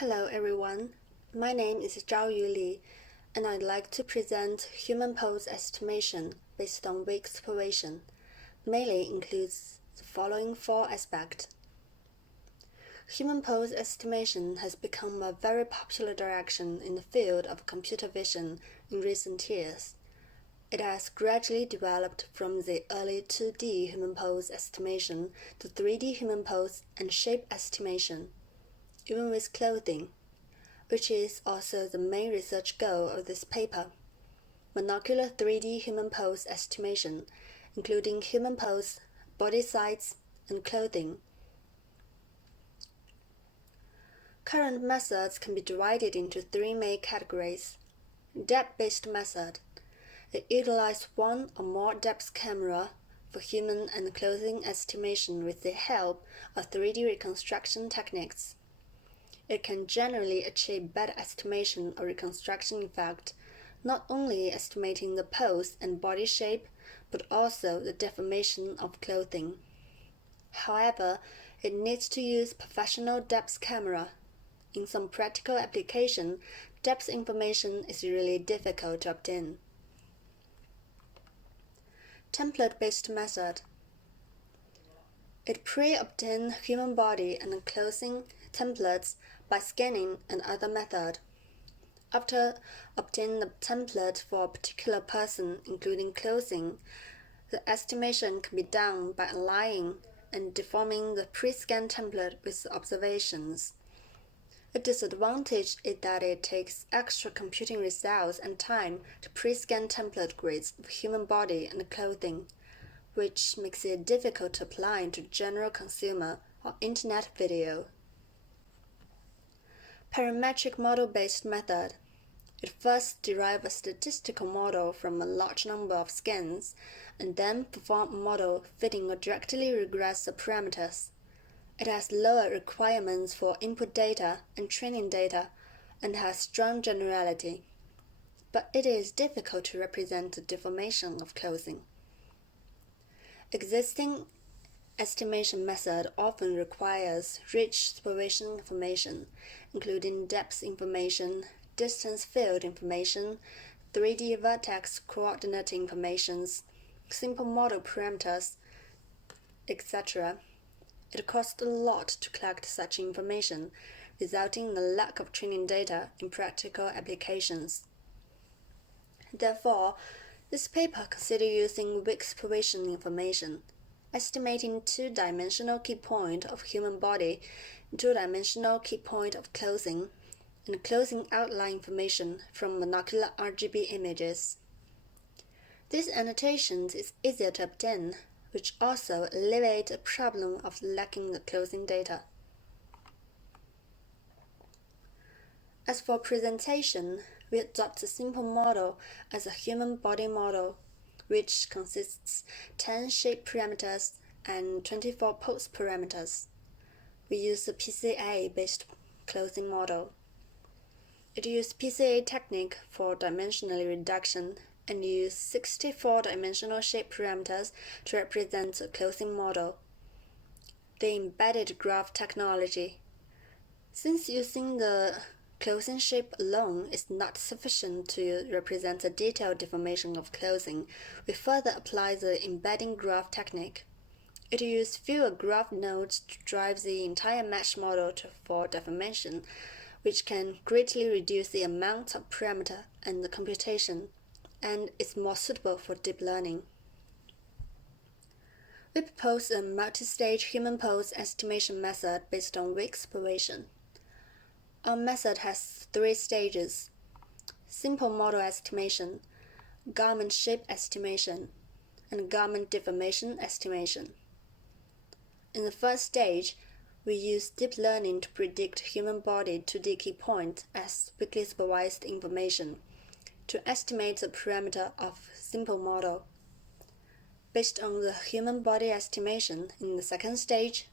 Hello everyone, my name is Zhaoyu Li, and I'd like to present human pose estimation based on weak supervision. Mainly includes the following four aspects. Human pose estimation has become a very popular direction in the field of computer vision in recent years. It has gradually developed from the early 2D human pose estimation to 3D human pose and shape estimation, even with clothing, which is also the main research goal of this paper. Monocular 3D human pose estimation, including human pose, body size, and clothing. Current methods can be divided into three main categories. Depth-based method. It utilizes one or more depth camera for human and clothing estimation with the help of 3D reconstruction techniques. It can generally achieve better estimation or reconstruction effect, not only estimating the pose and body shape, but also the deformation of clothing. However, it needs to use professional depth camera. In some practical application, depth information is really difficult to obtain. Template-based method. It pre-obtains human body and clothing templates by scanning and other method. After obtaining the template for a particular person, including clothing, the estimation can be done by aligning and deforming the pre-scanned template with observations. A disadvantage is that it takes extra computing results and time to pre-scan template grids of human body and clothing, which makes it difficult to apply to general consumer or internet video. Parametric model-based method. It first derives a statistical model from a large number of scans, and then perform a model fitting or directly regress the parameters. It has lower requirements for input data and training data, and has strong generality. But it is difficult to represent the deformation of clothing. Existing estimation method often requires rich supervision information, including depth information, distance field information, 3D vertex coordinate informations, simple model parameters, etc. It costs a lot to collect such information, resulting in a lack of training data in practical applications. Therefore, this paper considers using weak supervision information, estimating two-dimensional key point of human body, two-dimensional key point of clothing, and clothing outline information from monocular RGB images. This annotation is easier to obtain, which also alleviates the problem of lacking the clothing data. As for presentation, we adopt a simple model as a human body model, which consists 10 shape parameters and 24 pose parameters. We use the PCA-based clothing model. It uses PCA technique for dimensional reduction and uses 64-dimensional shape parameters to represent the clothing model. The embedded graph technology. Since using the clothing shape alone is not sufficient to represent the detailed deformation of clothing, we further apply the embedding graph technique. It uses fewer graph nodes to drive the entire mesh model for deformation, which can greatly reduce the amount of parameter and the computation, and is more suitable for deep learning. We propose a multi-stage human pose estimation method based on weak supervision. Our method has 3 stages: simple model estimation, garment shape estimation, and garment deformation estimation. In the first stage, we use deep learning to predict human body 2D key point as weakly supervised information to estimate the parameter of simple model. Based on the human body estimation in the second stage,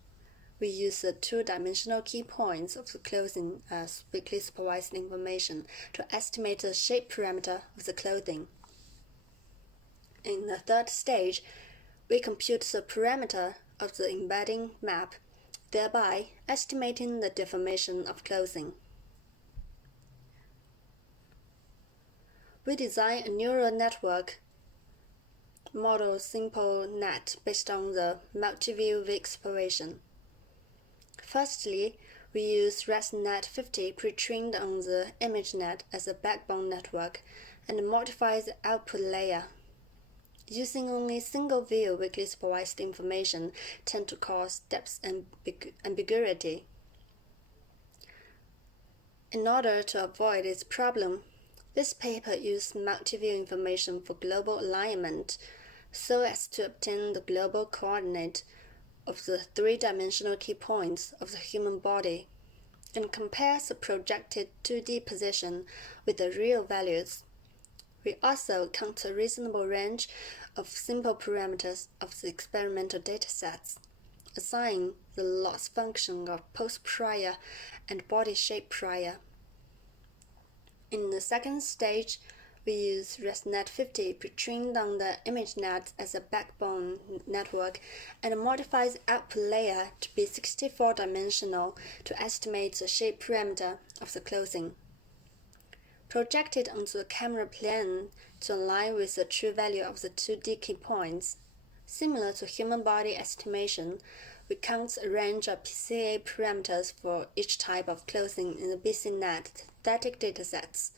we use the two-dimensional key points of the clothing as weakly supervised information to estimate the shape parameter of the clothing. In the third stage, we compute the parameter of the embedding map, thereby estimating the deformation of clothing. we design a neural network model simple net based on the multi-view exploration. Firstly, we use ResNet 50 pre-trained on the ImageNet as a backbone network and modify the output layer. Using only single-view weakly supervised information tend to cause depth ambiguity. In order to avoid this problem, this paper used multi-view information for global alignment so as to obtain the global coordinate of the three-dimensional key points of the human body and compares the projected 2D position with the real values. We also count a reasonable range of simple parameters of the experimental datasets, assign the loss function of pose prior and body shape prior. In the second stage, we use ResNet 50 pre-trained on the ImageNet as a backbone network and modify the output layer to be 64-dimensional to estimate the shape parameter of the clothing. Projected onto the camera plane to align with the true value of the 2D key points. Similar to human body estimation, we count a range of PCA parameters for each type of clothing in the BCNet synthetic datasets.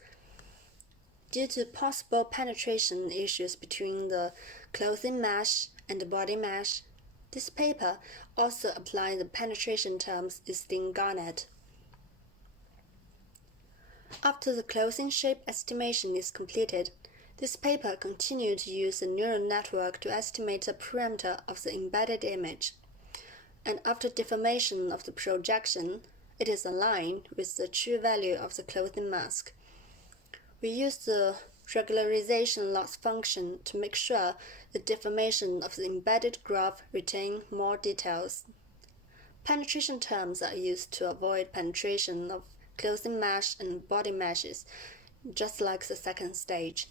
Due to possible penetration issues between the clothing mesh and the body mesh, this paper also applies the penetration terms used in Garnet. After the clothing shape estimation is completed, this paper continued to use the neural network to estimate the parameter of the embedded image. And after deformation of the projection, it is aligned with the true value of the clothing mask. We use the regularization loss function to make sure the deformation of the embedded graph retain more details. Penetration terms are used to avoid penetration of clothing mesh and body meshes, just like the second stage.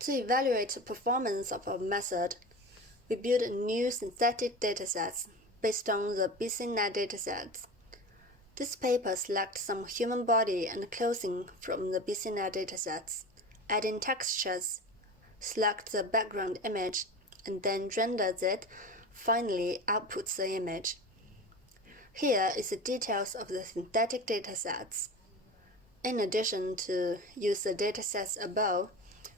To evaluate the performance of our method, we build new synthetic datasets based on the BCNet datasets. This paper selects some human body and clothing from the BCNet datasets, adding textures, select the background image, and then renders it, finally outputs the image. Here is the details of the synthetic datasets. In addition to use the datasets above,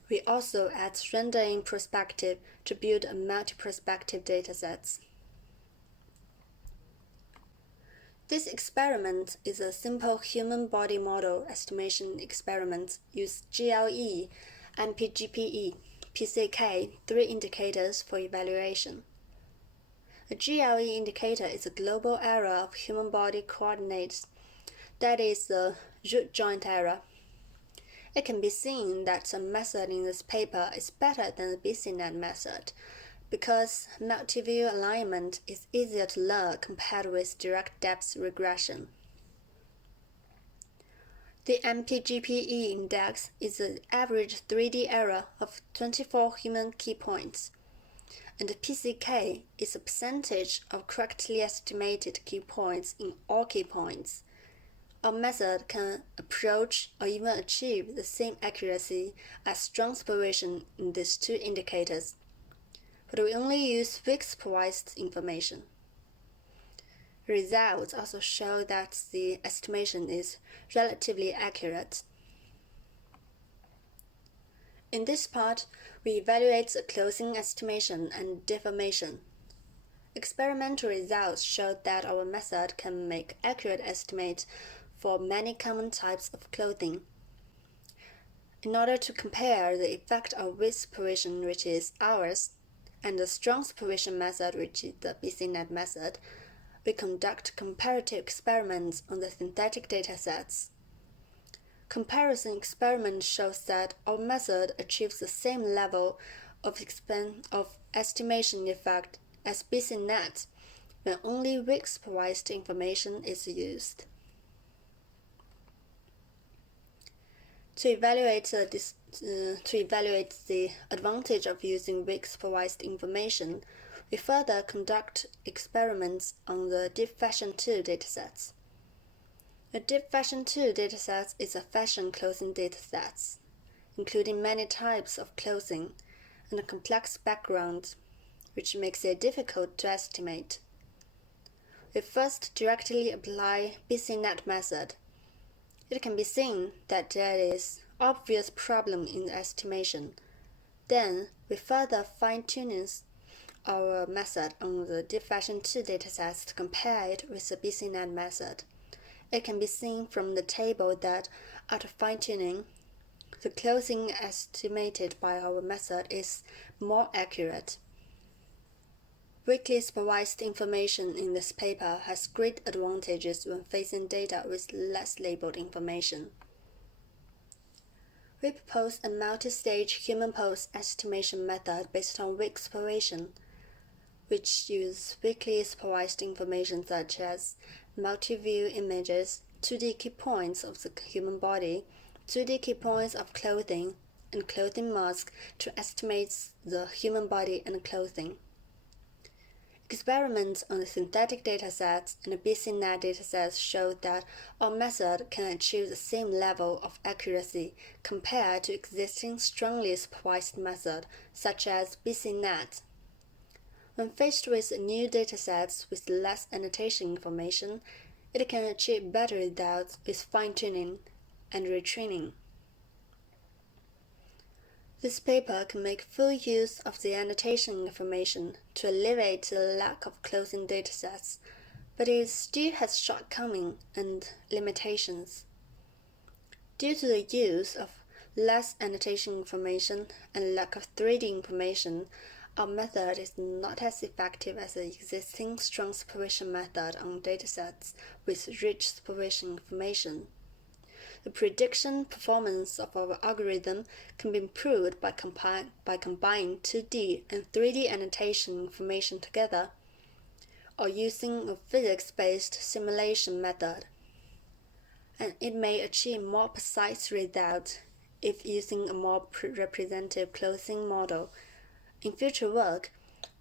we also add rendering perspective to build a multi-perspective datasets. This experiment is a simple human body model estimation experiment using GLE, MPGPE, PCK, 3 indicators for evaluation. A GLE indicator is a global error of human body coordinates, that is the root joint error. It can be seen that the method in this paper is better than the BCNet method, because multi-view alignment is easier to learn compared with direct depth regression. The MPGPE index is the average 3D error of 24 human key points, and the PCK is a percentage of correctly estimated key points in all key points. Our method can approach or even achieve the same accuracy as strong supervision in these 2 indicators, but we only use weak supervised information. Results also show that the estimation is relatively accurate. In this part, we evaluate the clothing estimation and deformation. Experimental results showed that our method can make accurate estimates for many common types of clothing. In order to compare the effect of weak supervision, which is ours, and the strong supervision method, which is the BCNet method, we conduct comparative experiments on the synthetic datasets. Comparison experiment shows that our method achieves the same level of estimation effect as BCNet when only weak supervised information is used. To evaluate the advantage of using weak supervised information, we further conduct experiments on the Deep Fashion 2 datasets. A deep fashion 2 dataset is a fashion clothing dataset, including many types of clothing and a complex background, which makes it difficult to estimate. We first directly apply BCNet method. It can be seen that there is obvious problem in the estimation. Then we further fine-tune our method on the deep fashion 2 datasets to compare it with the BCNet method. It can be seen from the table that after fine-tuning, the clothing estimated by our method is more accurate. Weakly supervised information in this paper has great advantages when facing data with less labeled information. We propose a multi-stage human pose estimation method based on weak supervision, which uses weakly supervised information such as multi-view images, 2D key points of the human body, 2D key points of clothing, and clothing mask to estimate the human body and clothing. Experiments on the synthetic datasets and the BCNet datasets show that our method can achieve the same level of accuracy compared to existing strongly supervised methods such as BCNet. When faced with new datasets with less annotation information, it can achieve better results with fine-tuning and retraining. This paper can make full use of the annotation information to alleviate the lack of clothing datasets, but it still has shortcomings and limitations. Due to the use of less annotation information and lack of 3D information, our method is not as effective as the existing strong supervision method on datasets with rich supervision information. The prediction performance of our algorithm can be improved by combining 2D and 3D annotation information together, or using a physics-based simulation method. And it may achieve more precise results if using a more representative clothing model. In future work,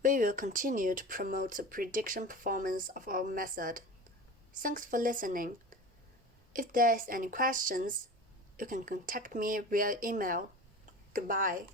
we will continue to promote the prediction performance of our method. Thanks for listening. If there is any questions, you can contact me via email. Goodbye.